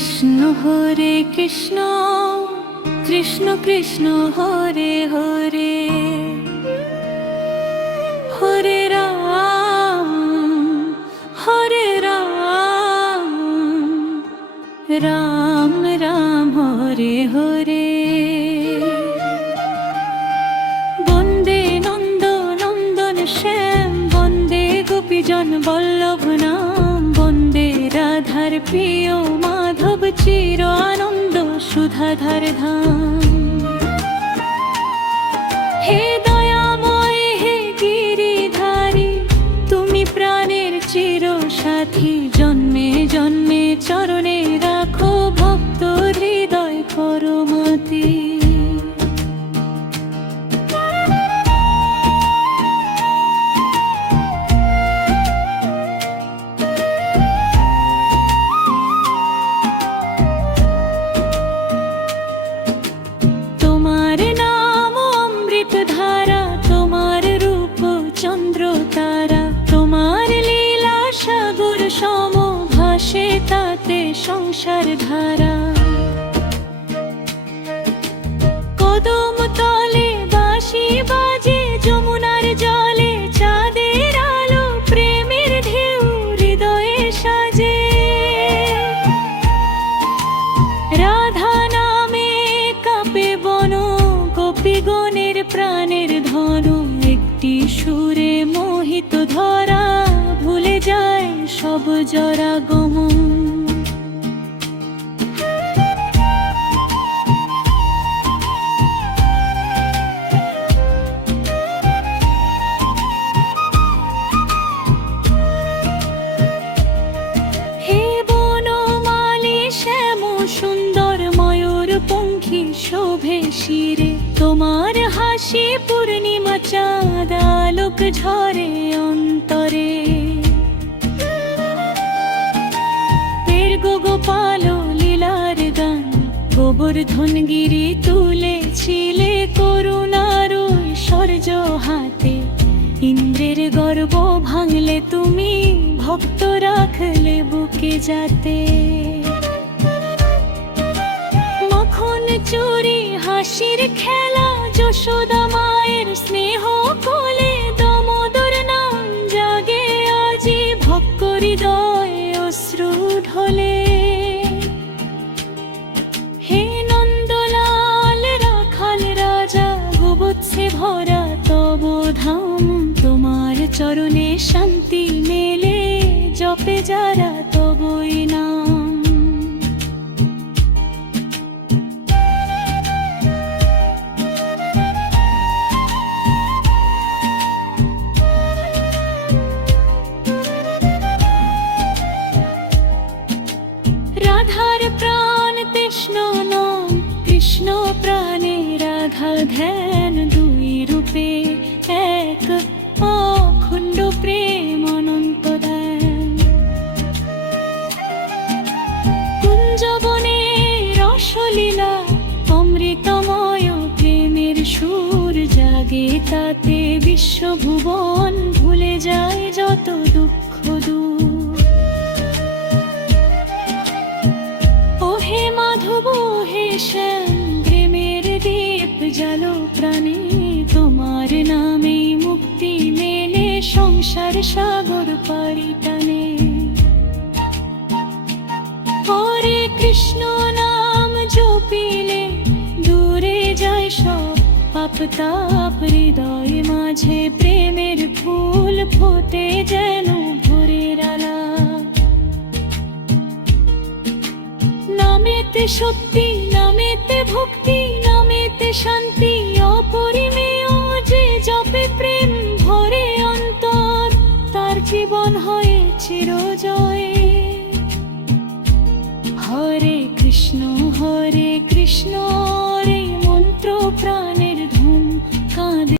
কৃষ্ণ কৃষ্ণ কৃষ্ণ হরে হরে হরে রাম রাম রাম হরে হরে বন্দে নন্দ নন্দন শ্যাম বন্দে গোপীজন বল্লভ নাম বন্দে রাধার প্রিয় মাধব চির আনন্দ সুধাধার ধাম। হে দয়াময় হে গিরিধারী তুমি প্রাণের চির সাথী জন্মে জন্মে চরণে রাখো ভক্ত হৃদয় করমতি। তোমার নাম অমৃত ধারা তোমার রূপ চন্দ্র তারা তোমার লীলা সাগর সম ভাসে তাতে সংসার ধারা। কদম তলে বাঁশি বাজে যমুনার জলে চাঁদের আলো প্রেমের ঢেউ হৃদয়ে সাজে। রাধা নামে কাঁপে বন গোপীগণের প্রাণের ধনু একটি সুরে মোহিত ধরা ভুলে যায় সব জরা গমন। হে বনমালী শ্যাম সুন্দর ময়ূর পঙ্খী শোভে শিরে তোমার হাসি পূর্ণিমা চাঁদ আলোক ঝরে অন্তরে। গোপাল লীলার গান গোবর্ধন গিরি তুলেছিলে করুণার ঐশ্বর্য হাতে ইন্দ্রের গর্ব ভাঙলে তুমি ভক্ত রাখলে বুকে যাতে। মখন চুরি হাসির খেলা যশোদা মায়ের স্নেহ কোলে দমোদর নাম জাগে আজি ভক্ত হৃদয় অশ্রু ঢলে। হে নন্দলাল রাখাল রাজা গোবৎসে ভরা তব ধাম তোমার চরণে শান্তি মেলে জপে যারা তবই নাম। রাধার প্রাণ তৃষ্ণ নাম কৃষ্ণ প্রাণে রাধা ধ্যান দুই রূপে এক অখণ্ড প্রেম অনন্ত দান। কুঞ্জবনে রসলীলা অমৃতময় প্রেমের সুর জাগে তাতে বিশ্বভুবন ভুলে যায় যত দুঃখ দূর। হে মাধব হে শ্যাম প্রেমের দীপ জালো প্রাণে তোমার নামে মুক্তি মেলে সংসার সাগর পাড়ি টানে। হরে কৃষ্ণ নাম জপিলে দূরে যায় সব পাপ তাপ হৃদয় মাঝে প্রেমের ফুল ফোটে যেন ভোরের আলা। নামেতে সত্যি নামেতে ভক্তি নামেতে শান্তি অপরিমেয় যে জপে প্রেম